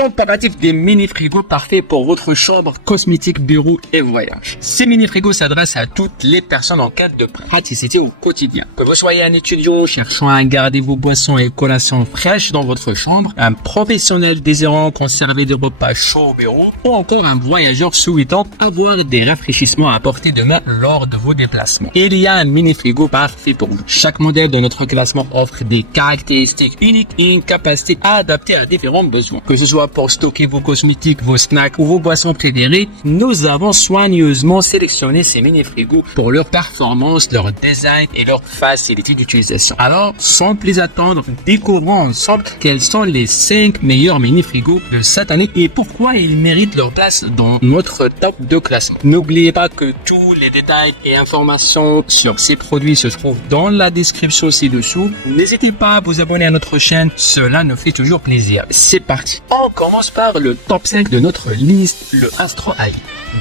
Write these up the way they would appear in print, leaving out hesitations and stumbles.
comparatif des mini-frigos parfaits pour votre chambre, cosmétique, bureau et voyage. Ces mini-frigos s'adressent à toutes les personnes en quête de praticité au quotidien. Que vous soyez un étudiant cherchant à garder vos boissons et collations fraîches dans votre chambre, un professionnel désirant conserver des repas chauds au bureau, ou encore un voyageur souhaitant avoir des rafraîchissements à portée de main lors de vos déplacements. Il y a un mini-frigo parfait pour vous. Chaque modèle de notre classement offre des caractéristiques uniques et une capacité adaptée à différents besoins. Que ce soit pour stocker vos cosmétiques, vos snacks ou vos boissons préférées, nous avons soigneusement sélectionné ces mini-frigos pour leur performance, leur design et leur facilité d'utilisation. Alors, sans plus attendre, découvrons ensemble quels sont les 5 meilleurs mini-frigos de cette année et pourquoi ils méritent leur place dans notre top de classement. N'oubliez pas que tous les détails et informations sur ces produits se trouvent dans la description ci-dessous. N'hésitez pas à vous abonner à notre chaîne, cela nous fait toujours plaisir. C'est parti. On commence par le top 5 de notre liste, le Astro AI.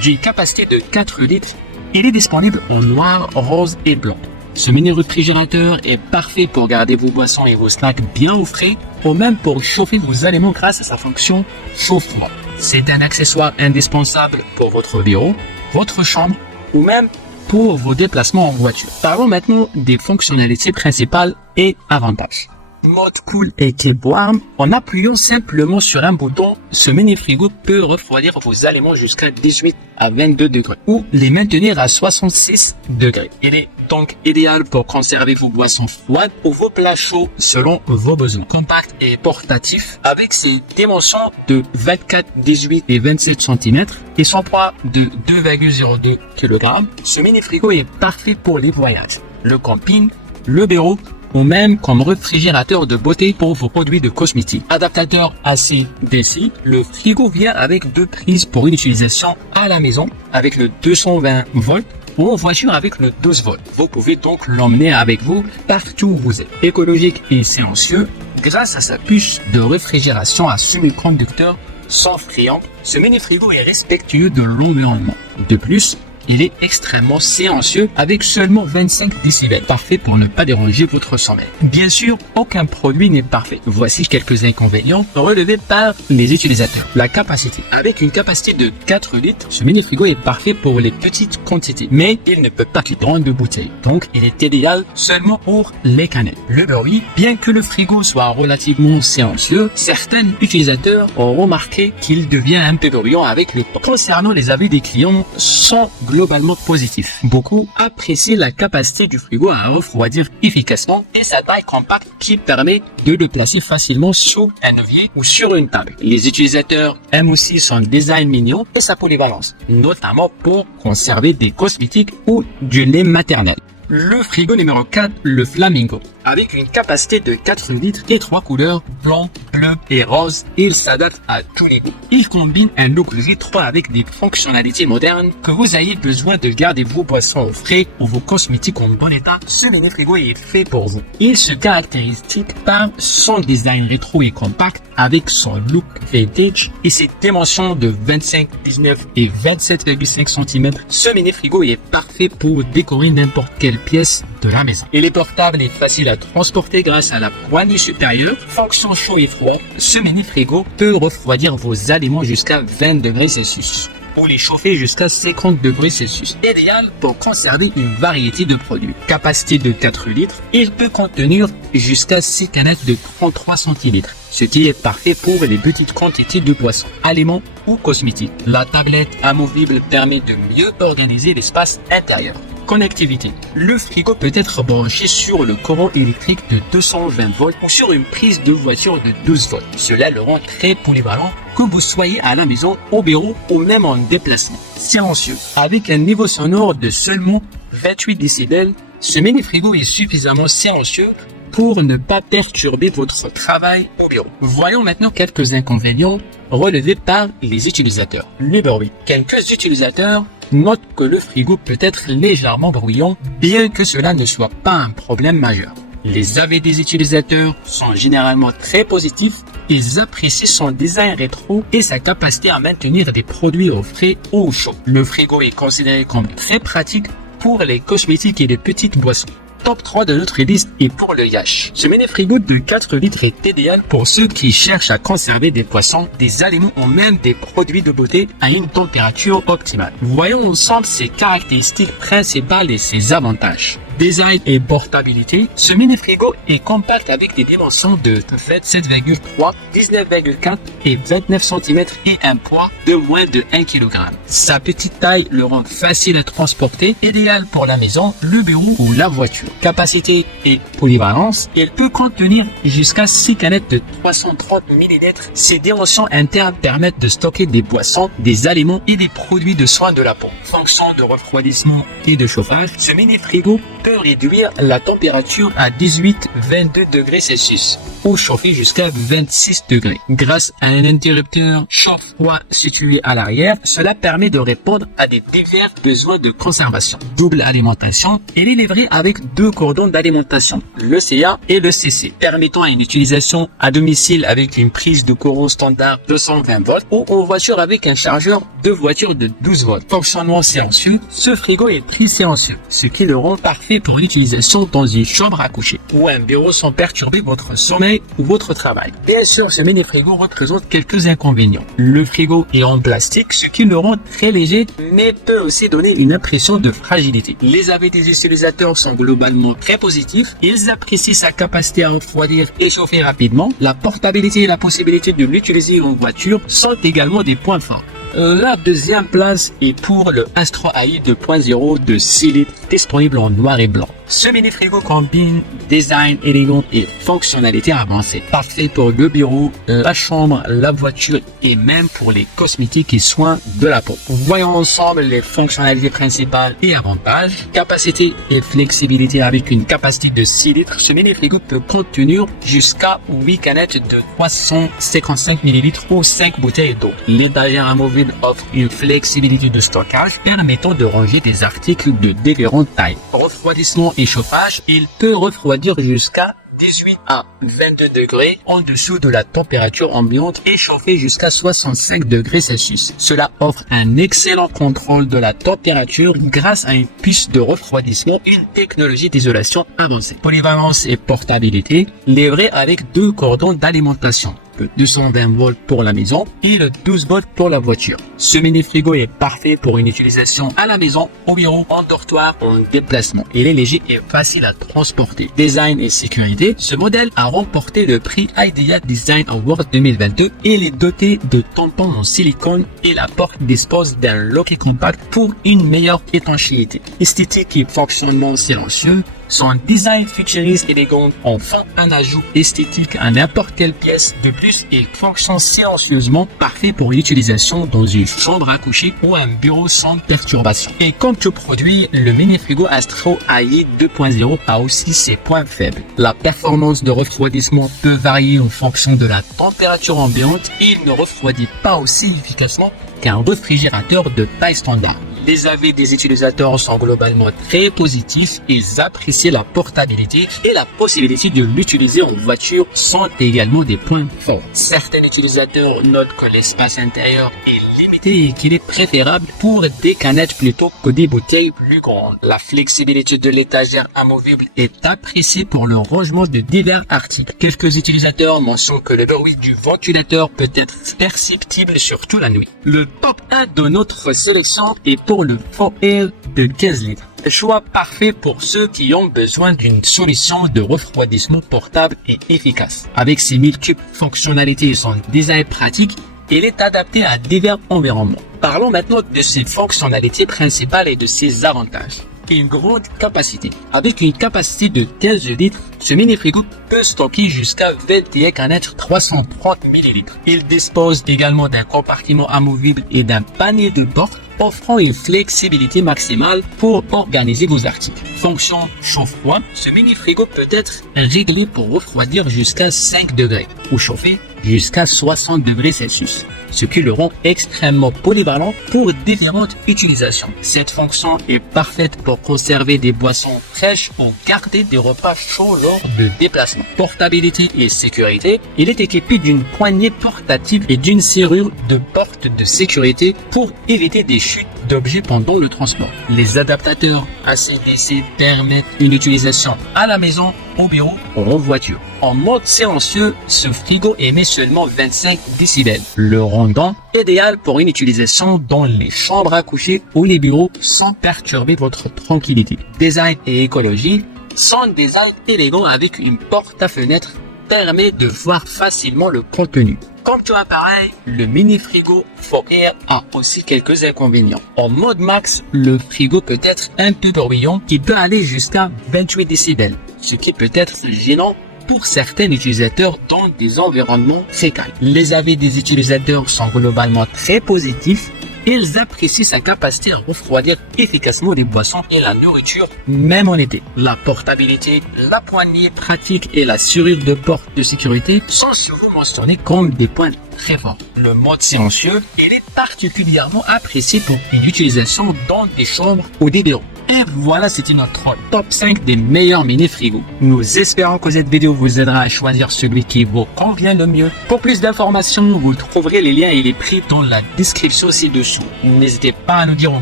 D'une capacité de 4 litres, il est disponible en noir, rose et blanc. Ce mini réfrigérateur est parfait pour garder vos boissons et vos snacks bien au frais, ou même pour chauffer vos aliments grâce à sa fonction chauffe-froid. C'est un accessoire indispensable pour votre bureau, votre chambre ou même pour vos déplacements en voiture. Parlons maintenant des fonctionnalités principales et avantages. Mode cool et keep warm. En appuyant simplement sur un bouton, ce mini frigo peut refroidir vos aliments jusqu'à 18 à 22 degrés ou les maintenir à 66 degrés. Il est donc idéal pour conserver vos boissons froides ou vos plats chauds selon vos besoins. Compact et portatif avec ses dimensions de 24, 18 et 27 cm et son poids de 2,02 kg. Ce mini frigo est parfait pour les voyages, le camping, le bureau ou même comme réfrigérateur de beauté pour vos produits de cosmétiques. Adaptateur AC/DC, le frigo vient avec 2 prises pour une utilisation à la maison avec le 220 volts ou en voiture avec le 12 volts. Vous pouvez donc l'emmener avec vous partout où vous êtes. Écologique et silencieux, grâce à sa puce de réfrigération à semi-conducteur sans friand, ce mini frigo est respectueux de l'environnement. De plus, il est extrêmement silencieux avec seulement 25 décibels, parfait pour ne pas déranger votre sommeil. Bien sûr, aucun produit n'est parfait. Voici quelques inconvénients relevés par les utilisateurs. La capacité. Avec une capacité de 4 litres, ce mini-frigo est parfait pour les petites quantités, mais il ne peut pas les grandes bouteilles. Donc, il est idéal seulement pour les canettes. Le bruit. Bien que le frigo soit relativement silencieux, certains utilisateurs ont remarqué qu'il devient un peu bruyant avec le temps. Concernant les avis des clients, sont globalement positif. Beaucoup apprécient la capacité du frigo à refroidir efficacement et sa taille compacte qui permet de le placer facilement sur un évier ou sur une table. Les utilisateurs aiment aussi son design mignon et sa polyvalence, notamment pour conserver des cosmétiques ou du lait maternel. Le frigo numéro 4, le Flamingo. Avec une capacité de 4 litres et 3 couleurs, blanc, bleu et rose, il s'adapte à tous les goûts. Il combine un look rétro avec des fonctionnalités modernes. Que vous ayez besoin de garder vos boissons au frais ou vos cosmétiques en bon état, ce mini frigo est fait pour vous. Il se caractérise par son design rétro et compact avec son look vintage et ses dimensions de 25, 19 et 27,5 cm. Ce mini frigo est parfait pour décorer n'importe quelle pièce de la maison. Il est portable et facile à transporter grâce à la poignée supérieure. Fonction chaud et froid, ce mini frigo peut refroidir vos aliments jusqu'à 20 degrés Celsius ou les chauffer jusqu'à 50 degrés Celsius. Idéal pour conserver une variété de produits. Capacité de 4 litres, il peut contenir jusqu'à 6 canettes de 33 centilitres, ce qui est parfait pour les petites quantités de boissons, aliments ou cosmétiques. La tablette amovible permet de mieux organiser l'espace intérieur. Connectivité. Le frigo peut être branché sur le courant électrique de 220 volts ou sur une prise de voiture de 12 volts. Cela le rend très polyvalent que vous soyez à la maison, au bureau ou même en déplacement. Silencieux. Avec un niveau sonore de seulement 28 décibels, ce mini frigo est suffisamment silencieux pour ne pas perturber votre travail au bureau. Voyons maintenant quelques inconvénients relevés par les utilisateurs. Le bruit. Quelques utilisateurs notent que le frigo peut être légèrement bruyant, bien que cela ne soit pas un problème majeur. Les avis des utilisateurs sont généralement très positifs. Ils apprécient son design rétro et sa capacité à maintenir des produits au frais ou au chaud. Le frigo est considéré comme très pratique pour les cosmétiques et les petites boissons. top 3 de notre liste est pour le Yash. Ce mini-frigo de 4 litres est idéal pour ceux qui cherchent à conserver des poissons, des aliments ou même des produits de beauté à une température optimale. Voyons ensemble ses caractéristiques principales et ses avantages. Design et portabilité. Ce mini-frigo est compact avec des dimensions de 27,3, 19,4 et 29 cm et un poids de moins de 1 kg. Sa petite taille le rend facile à transporter, idéal pour la maison, le bureau ou la voiture. Capacité et polyvalence. Il peut contenir jusqu'à 6 canettes de 330 ml. Ses dimensions internes permettent de stocker des boissons, des aliments et des produits de soins de la peau. Fonction de refroidissement et de chauffage. Ce mini-frigo peut réduire la température à 18-22 degrés Celsius ou chauffer jusqu'à 26 degrés. Grâce à un interrupteur chauffe-froid situé à l'arrière, cela permet de répondre à des divers besoins de conservation. Double alimentation, il est livré avec 2 cordons d'alimentation, le CA et le CC, permettant une utilisation à domicile avec une prise de courant standard 220 volts ou en voiture avec un chargeur de voiture de 12 volts. Fonctionnement silencieux, ce frigo est très silencieux, ce qui le rend parfait pour l'utilisation dans une chambre à coucher ou un bureau sans perturber votre sommeil ou votre travail. Bien sûr, ce mini-frigo représente quelques inconvénients. Le frigo est en plastique, ce qui le rend très léger, mais peut aussi donner une impression de fragilité. Les avis des utilisateurs sont globalement très positifs. Ils apprécient sa capacité à refroidir et chauffer rapidement. La portabilité et la possibilité de l'utiliser en voiture sont également des points forts. La deuxième place est pour le Astro AI 2.0 de 6 litres disponible en noir et blanc. Ce mini-frigo combine design élégant et fonctionnalité avancée. Parfait pour le bureau, la chambre, la voiture et même pour les cosmétiques et soins de la peau. Voyons ensemble les fonctionnalités principales et avantages. Capacité et flexibilité. Avec une capacité de 6 litres, ce mini-frigo peut contenir jusqu'à 8 canettes de 355 ml ou 5 bouteilles d'eau. L'étagère amovible offre une flexibilité de stockage permettant de ranger des articles de différentes tailles. Refroidissement et chauffage, il peut refroidir jusqu'à 18 à 22 degrés en dessous de la température ambiante et chauffer jusqu'à 65 degrés Celsius. Cela offre un excellent contrôle de la température grâce à une puce de refroidissement et une technologie d'isolation avancée. Polyvalence et portabilité, livré avec 2 cordons d'alimentation. Le 220 volts pour la maison et le 12 volts pour la voiture. Ce mini-frigo est parfait pour une utilisation à la maison, au bureau, en dortoir, en déplacement. Il est léger et facile à transporter. Design et sécurité. Ce modèle a remporté le prix IDEA Design Award 2022 et il est doté de tampons en silicone et la porte dispose d'un loquet compact pour une meilleure étanchéité. Esthétique et fonctionnement silencieux. Son design futuriste élégant, enfin un ajout esthétique à n'importe quelle pièce. De plus, il fonctionne silencieusement, parfait pour l'utilisation dans une chambre à coucher ou un bureau sans perturbation. Et comme tout produit, le mini-frigo Astro AI 2.0 a aussi ses points faibles. La performance de refroidissement peut varier en fonction de la température ambiante et il ne refroidit pas aussi efficacement qu'un réfrigérateur de taille standard. Les avis des utilisateurs sont globalement très positifs. Ils apprécient la portabilité et la possibilité de l'utiliser en voiture sont également des points forts. Certains utilisateurs notent que l'espace intérieur est limité et qu'il est préférable pour des canettes plutôt que des bouteilles plus grandes. La flexibilité de l'étagère amovible est appréciée pour le rangement de divers articles. Quelques utilisateurs mentionnent que le bruit du ventilateur peut être perceptible surtout la nuit. Le top 1 de notre sélection est pour le fond air de 15 litres. Le choix parfait pour ceux qui ont besoin d'une solution de refroidissement portable et efficace. Avec ses multiples fonctionnalités et son design pratique, il est adapté à divers environnements. Parlons maintenant de ses fonctionnalités principales et de ses avantages. Une grande capacité. Avec une capacité de 15 litres, ce mini-frigo peut stocker jusqu'à 21 canettes 330 ml. Il dispose également d'un compartiment amovible et d'un panier de porte, offrant une flexibilité maximale pour organiser vos articles. Fonction chauffe-froid, ce mini-frigo peut être réglé pour refroidir jusqu'à 5 degrés ou chauffer jusqu'à 60 degrés Celsius, ce qui le rend extrêmement polyvalent pour différentes utilisations. Cette fonction est parfaite pour conserver des boissons fraîches ou garder des repas chauds lors de déplacements. Portabilité et sécurité, il est équipé d'une poignée portative et d'une serrure de porte de sécurité pour éviter des chutes d'objets pendant le transport. Les adaptateurs AC/DC permettent une utilisation à la maison, au bureau ou en voiture. En mode silencieux, ce frigo émet seulement 25 décibels, le rendant idéal pour une utilisation dans les chambres à coucher ou les bureaux sans perturber votre tranquillité. Design et écologie. Son design élégant avec une porte à fenêtre permet de voir facilement le contenu. Comme tout appareil, le mini frigo 4Air a aussi quelques inconvénients. En mode max, le frigo peut être un peu bruyant qui peut aller jusqu'à 28 décibels, ce qui peut être gênant pour certains utilisateurs dans des environnements très calmes. Les avis des utilisateurs sont globalement très positifs. Ils apprécient sa capacité à refroidir efficacement les boissons et la nourriture, même en été. La portabilité, la poignée pratique et la serrure de porte de sécurité sont souvent mentionnés comme des points très forts. Le mode silencieux, il est particulièrement apprécié pour une utilisation dans des chambres ou des bureaux. Et voilà, c'était notre top 5 des meilleurs mini-frigos. Nous espérons que cette vidéo vous aidera à choisir celui qui vous convient le mieux. Pour plus d'informations, vous trouverez les liens et les prix dans la description ci-dessous. N'hésitez pas à nous dire en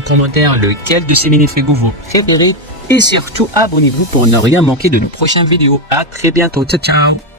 commentaire lequel de ces mini-frigos vous préférez. Et surtout, abonnez-vous pour ne rien manquer de nos prochaines vidéos. À très bientôt. Ciao, ciao.